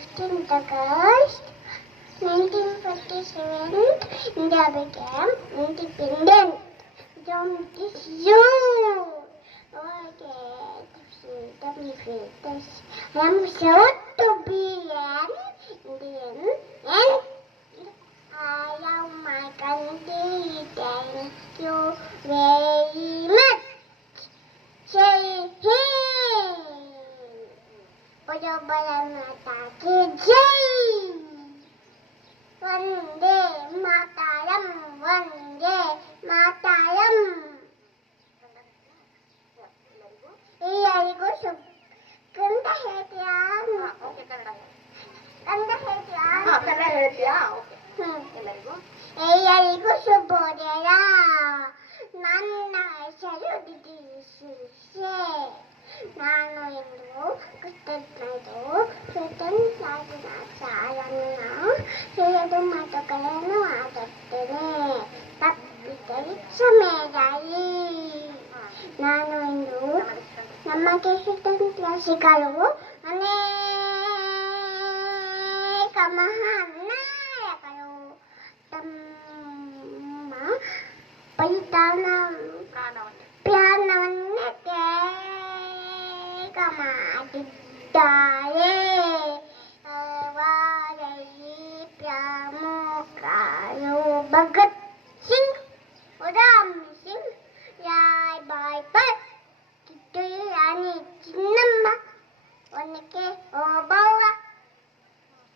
15th August 1947, India became independent from this zoo. Okay, let me feel this. I am proud to be an Indian and I love my country. Thank you very much. Jai Hind. Bolo Bharat Mata ki Jai. Vande Mataram, Vande Mataram. ಎಲ್ಲರಿಗೂ ಕಂಡ ಹೇಳ್ತೀಯಾ? Okay, Kannada ಕಂಡ ಹೇಳ್ತೀಯಾ? ಕನ್ನಡ ಹೇಳ್ತೀಯಾ? Okay. ಎಲ್ಲರಿಗೂ ಶುಭೋದಯ. ನನ್ನ ಹೆಸರು ದಿದಿಶೆ. ನಾನು ಇಂದು ಸ್ವತಂತ್ರ ಸಾಲನ್ನ ಹೇಳಲು ಮಾತುಗಳನ್ನು ಆಡುತ್ತೇನೆ. ತಪ್ಪಿದರೆ ಕ್ಷಮೆಯಾಗಿ. ನಾನು ಇಂದು ನಮಗೆ ಸ್ವತಂತ್ರ ಸಿಗಲು ಅನೇಕ ಮಹಾನ್ ನಾಯಕರು ತಮ್ಮ ಪ್ರಾಣವನ್ನೇ ತ್ಯಾಗ ಮಾಡಿದ್ದಾರೆ. ಅವರಲ್ಲಿ ಪ್ರಮುಖರು ಭಗತ್ ಸಿಂಗ್, ಉಧಮ್ ಸಿಂಗ್, ರಾಯ್ ಬಾಯ್ ಭಟ್, ಕಿತ್ತೂರು ರಾಣಿ ಚಿನ್ನಮ್ಮ, ಒನಕೆ ಓಬವ್ವ,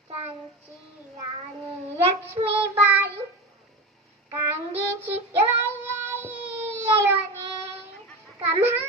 ಝಾನ್ಸಿ ರಾಣಿ ಲಕ್ಷ್ಮೀಬಾಯಿ, ಗಾಂಧೀಜಿ ಇವರೇ ಕಮಲ